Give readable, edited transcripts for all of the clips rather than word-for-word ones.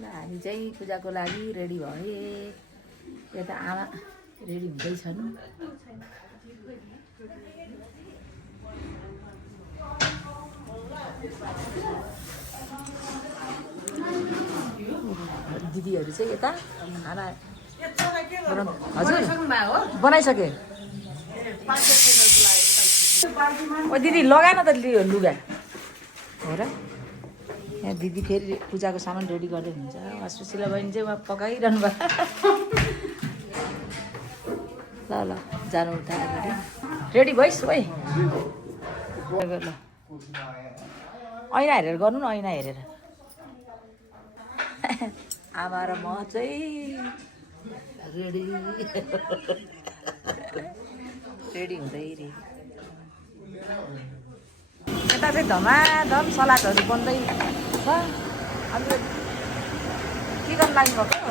ल हामी चाहिँ पूजाको लागि रेडी भए। यता आमा रेडी हुँदैछन्। दिदीहरू चाहिँ यता खाना हजुर बनाइसके। ओ दिदी लगाएन त लुगा हो र। यहाँ दिदी फेरि पूजाको सामान रेडी गर्दै हुन्छ। सुशीला बहिनी चाहिँ उहाँ पकाइरहनु भयो। ल ल जानु उता अगाडि रेडी भइस् है। ल ऐना हेरेर गर्नु न, ऐना हेरेर। आमा र म चाहिँ रेडी रेडी हुँदै रे। यता चाहिँ धमाधम सलादहरू बन्दै छ। अनि के गर्नु लाग्नु भएको?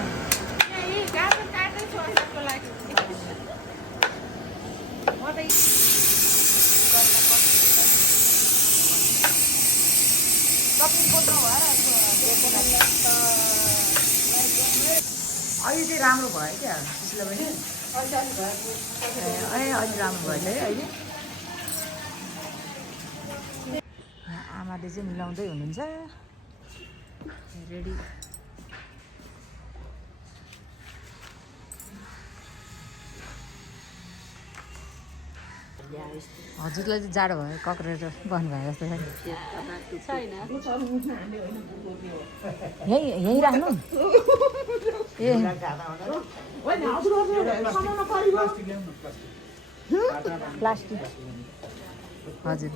अहिले चाहिँ राम्रो भयो क्या सुशीला बहिनी। अहिले राम्रो भयो है। अहिले आमाले चाहिँ मिलाउँदै हुनुहुन्छ। रेडी हजुरलाई चाहिँ जाडो भयो, कक्रेर बन्नुभयो जस्तो छैन। यहीँ राख्नु। ए प्लास्टिक हजुर।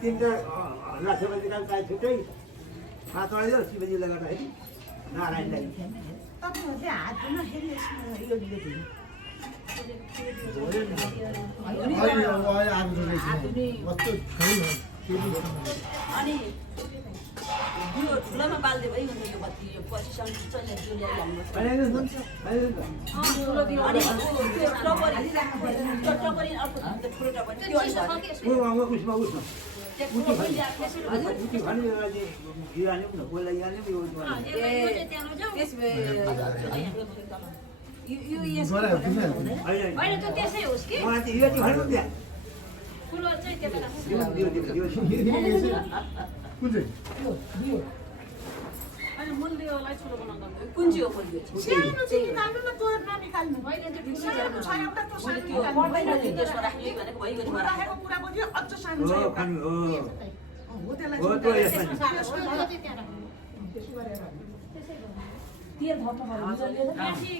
तिनवटा राष्ट्रपतिका छुट्टै हात अड्यो शिवजी लगाउँदाखेरि नारायणलाई तपाईँहरूले हात धुँदाखेरि अनि यो ठुलोमा बाल्दै भयो हुन्छ। यो बत्ती यो पछिसम्म चाहिँ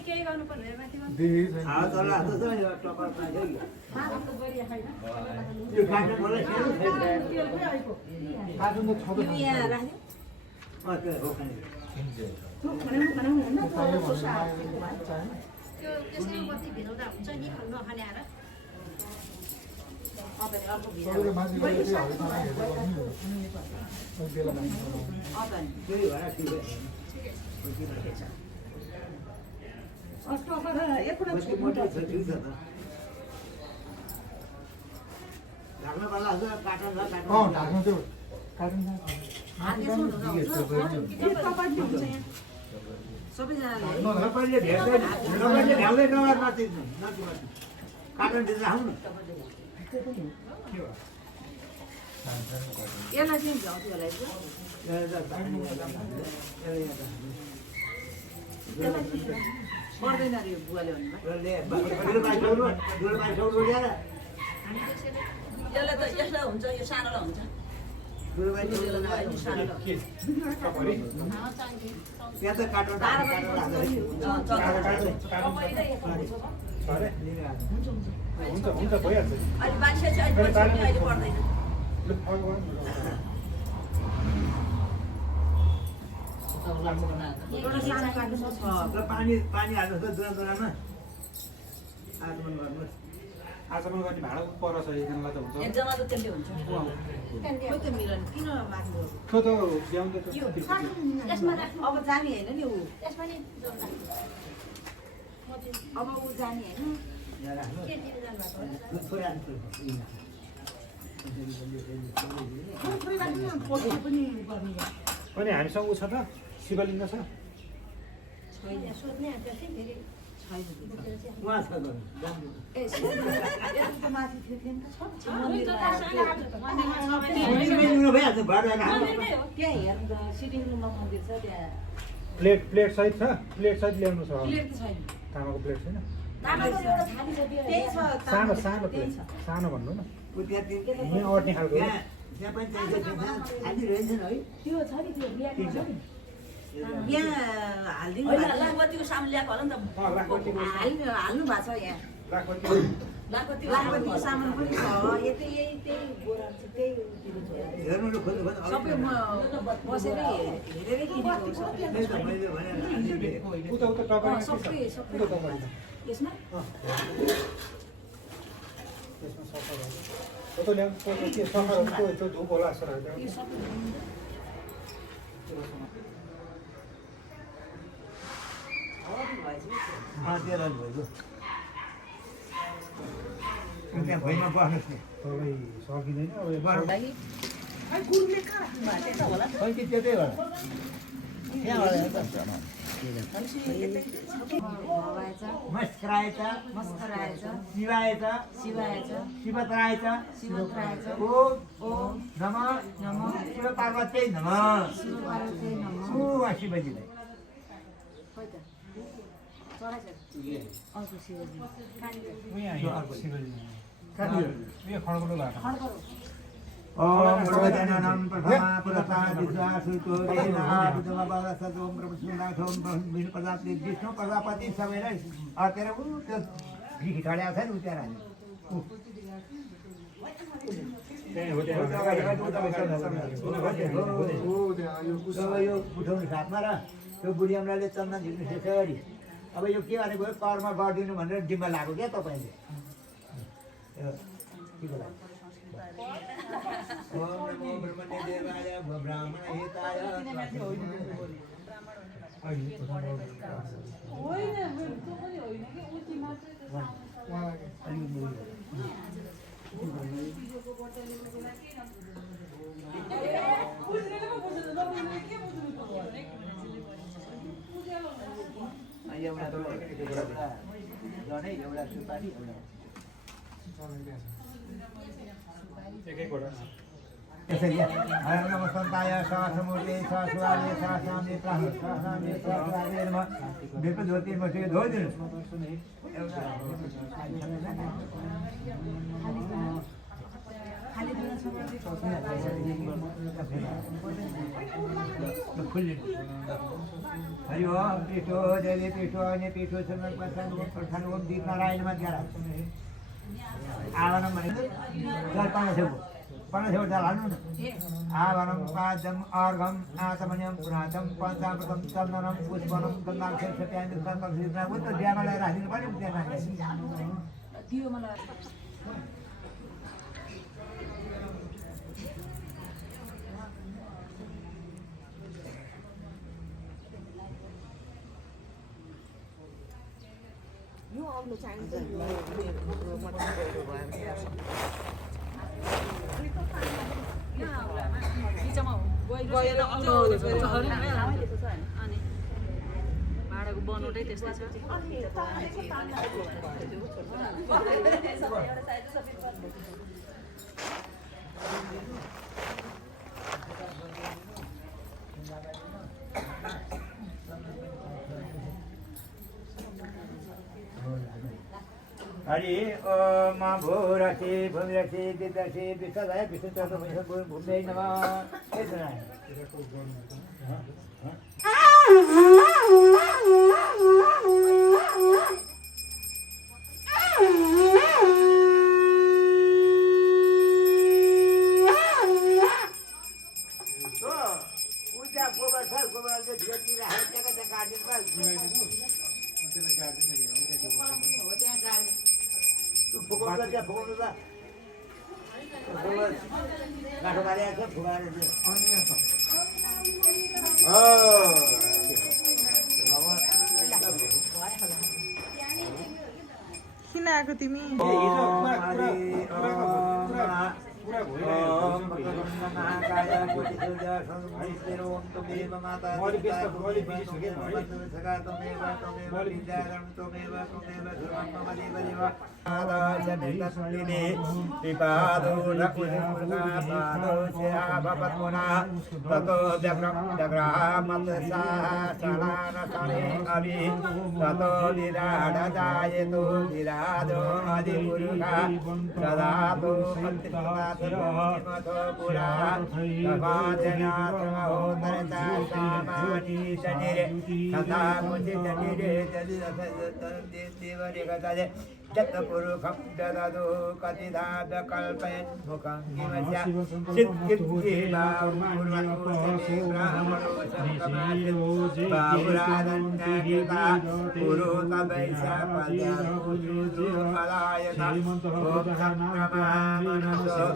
केही गर्नु पर्दैन। पर्दैन अरे यो बुवाले भन्नुभयो यसलाई त यसलाई हुन्छ यो सानोलाई हुन्छ त्यहाँ त काट्नु हुन्छ भइहाल्छ अहिले मान्छे चाहिँ अहिले बस्छ कि अहिले पर्दैन पानी हाल्नुहोस् त दुरानमा आगमन गर्नुहोस् आजमा गर्ने भाडा पर छ एकजनालाई त हुन्छ एकजना त त्यसले हुन्छ खोइ त मिलन किन माग्नु त्यो त ल्याउँदै त यसमा राख्नु अब जाने होइन नि ऊ यसमा नि अब ऊ जाने होइन यहाँ राख्नु के दिनु जानुभएको थोरै हाल्नु थोरै राख्नु न फोटो पनि गर्ने अनि हामीसँग ऊ छ त शिवलिङ्ग छ सोध्ने आएको थिएँ फेरि उहाँ छ गर्नु जानु ए यस्तो माथि थियो नि त छ भइहाल्छ भाडा त्यहाँ हेर्नु सिटिङमा मन्दिर छ त्यहाँ प्लेट सहित छ प्लेट सहित ल्याउनु छ प्लेट त छैन तामाको प्लेट छैन तामाको एउटा थाली छ त्यही छ सानो सानो प्लेट सानो भन्नु न यहाँ अट्ने खालको त्यहाँ पनि चाहिन्छ खाली रहेछ है त्यो छ नि त्यो बिहाको छ नि यहाँ हालिदिनु होइन भएको लाखपतिको सामान ल्याएको होला नि त हाल्नु भएको छ यहाँ लाखपतिको लाखपतिको सामान पनि छ त्यही बोरा चाहिँ त्यही हेर्नु न खोज्नु खोज्नु सबै म बसेरै हेरेरै किनेको हो सबै मैले भने उता टपरीमा सबै सबै उता टपरीमा यसमा त्यसमा सफा गर्नु त्यो ल्याउनु त्यो सफा गर्नु त्यो धुप होला जस्तो लाग्छ यो सबै त्यहाँ भयो त्यहाँ भैमा बस्नुहोस् नि तपाईँ सकिँदैन अब यो लागि खै गुरुले कहाँ राख्नु भएको त्यता होला खै कि त्यतै होला त्यहाँ होला मस्कराएछ मस्कराएछ शिवाएछ शिवाएछ शिवतराएछ शिवत्राएछ ओम नमः नमः शिव पार्वती नमः शिव पार्वती नमः ऊ शिवजीलाई खै त चढाइछ अर्को शिवजी अर्को शिवलिङ्ग यो खड्कुलो भएको खड्को ओम प्रवचननं प्रथमा पुरता दिशा सुतो रेना विधवा बालसत ओम प्रभुनाथ ओम विष्णु प्रजापति विष्णु प्रजापति सबैलाई तेरो ऊ त्यो भिखी ठड्या छ नि उ त्यहाँ राख्ने यो उठाउनु साथमा र त्यो बुढी आमाले चन्दन झिक्नु त्यसरी अब यो के भनेको कर्म गरिदिनु भनेर जिम्मा लाग्यो क्या तपाईँले ओम नमो ब्रह्मणे देवाय ब्राह्मण हिताय एउटा सुपारी एकैवटा यसरी हर नम सन्ताय सहस्रमूर्ति सहस्राले सहस्रामे प्राह सहस्रामे सहस्राले नमः बिल्कुल धोती मसे धोइदिनु हरि ओम पीठो देवी पीठो अन्य पीठो समन प्रधान ओम दीप नारायण मध्यारा आवनं भने जल पाना छेउ जल हाल्नु न आवनं पादम अर्घम आचमन्यम पुरातम पञ्चामृतम चन्दनम पुष्पनम गङ्गाक्षर सत्यानि सन्तम सिद्धा उत ड्यामालाई राखिदिनु पर्यो त्यहाँ दियो मलाई यो आउनु चाहिन्छ भाडाको बनोटै त्यस्तै छ हरि ओम भूरसि भूमिरसि दिदसि विश्वदाय विष्णुचन्द्र भूम्यै नमः किन आएको तिमी जत्पुरुखं दददो कतिदाद कल्पयन् मुखं किमस्य सिद्धिर्ब्राह्मणोऽसङ्गमासिता पुरोतवैशापद्यापुरुषोऽलायत ओमसङ्क्रमामनसो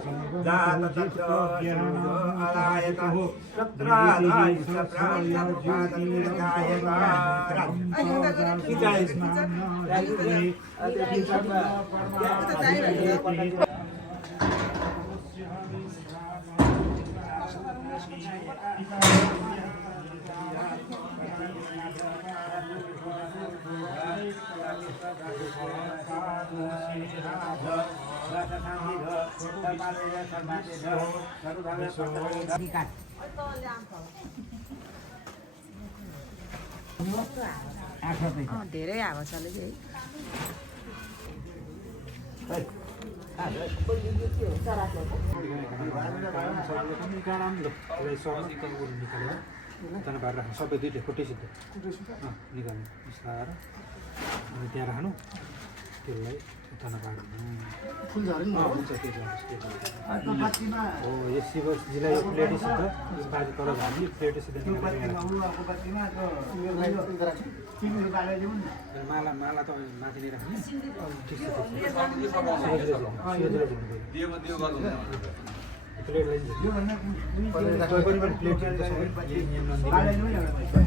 जाततक्षोऽलायत सत्रादाय धेरै हावा चल्यो कि बाहिर राख्नु सबै दुइटै खुट्टैसित निकाल्नु बिस्तारो अनि त्यहाँ राख्नु त्यसलाई तन पार्नु हो यो शिवजीलाई यो प्लेटैसित बाजी तल झार्ने प्लेटैसित माला माला त माथि नै राख्ने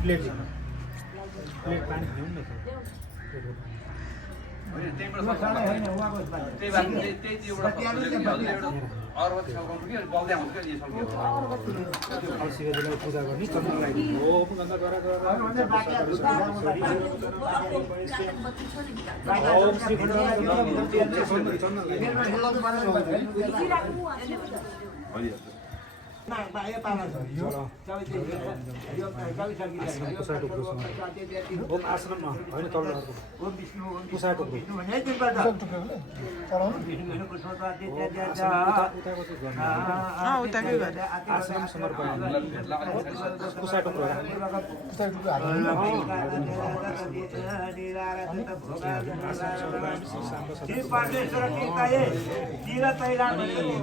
प्लेट पानी खानु न शिवजीलाई पूजा गर्ने चन्दन लगाइदिनु हो गन्दा गर आश्रममा होइन तल कुसा टुक्रो आश्रम समर्पण कुसा टुक्रो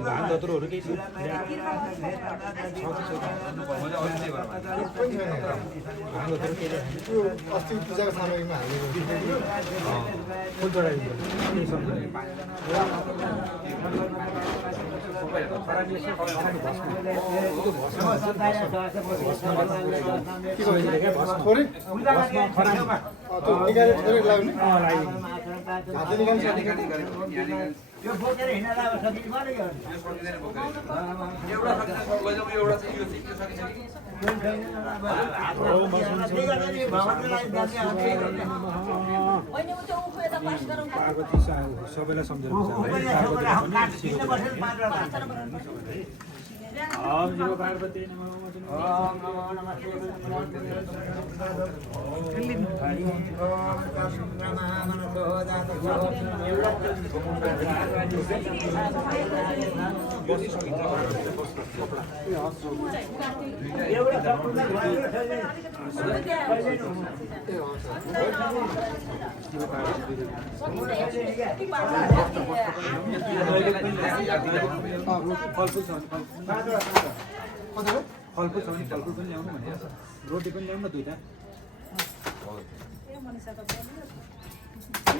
भान्धत्रोहरू केही छ अस्ति पूजाको सामग्रीमा फुल चढाइदिनु यो बोकेर हिँड्दा अब सबै गऱ्यो एउटा पार्वती सबैलाई सम्झेर ओम शिव पार्वती नमः ओम नमो नमः हरि ओम चन्द्रमा मनसो जातसो फलफुल छ भने फलफुल पनि ल्याउनु भने रोटी पनि ल्याउनु न दुईटा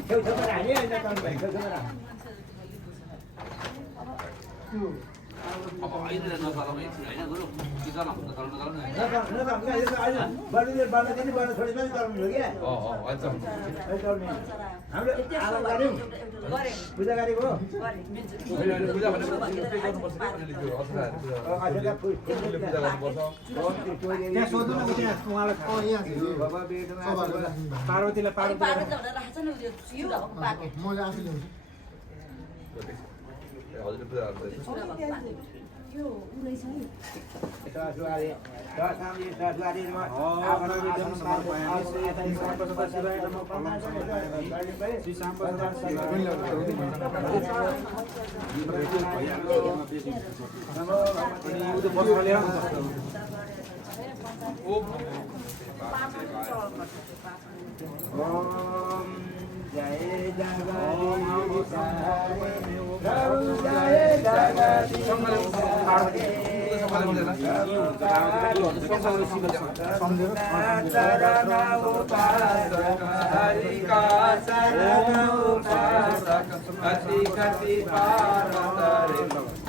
छेउछाउमा राख्ने होइन तपाईँ छेउछाउमा राख्नु पूजा गरेको त्यहाँ सोध्नु न त्यहाँ उहाँलाई पार्वतीलाई पार्वती मैले आफै ल्याउँछु जय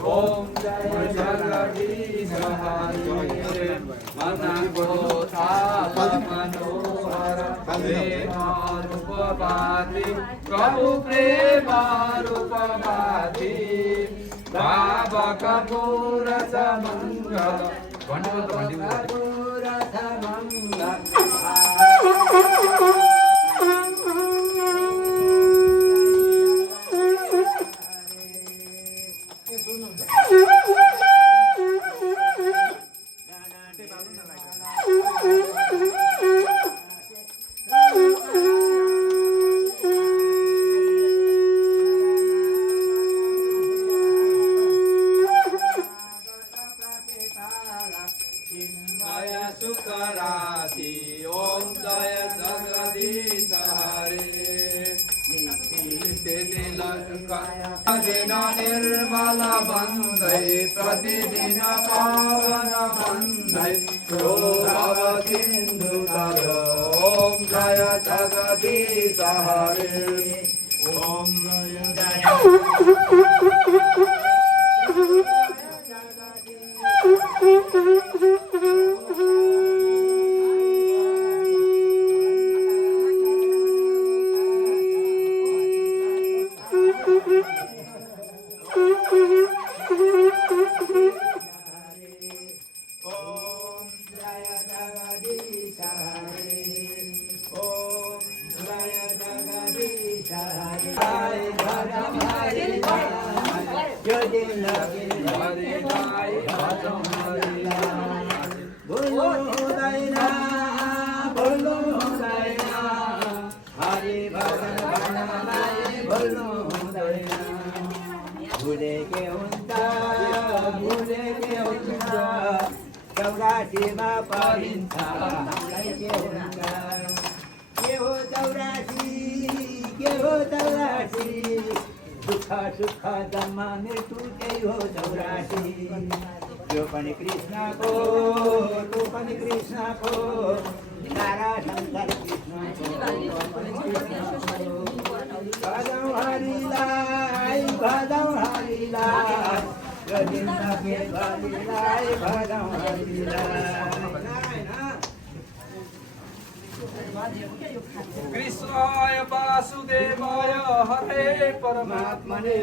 ओम जय जगदीश हरे मनोहर प्रभु प्रेमारूपवादी बाबा कपूर समंगल निर्मल बन्दै प्रतिदिन पावन बन्दै भव सिन्धु तरो ओम जय जगदीश हरे ओम चौरासीमा परिन्छ के हो चौरासी दुःख सुख जन्म मृत्यु त्यही हो चौरासी त्यो पनि कृष्णको त्यो पनि कृष्णको तारा शङ्कर कृष्णको भजौँ हरिलाई भजौँ हरिलाई कृष्णाय वासुदेवाय हरे परमात्मने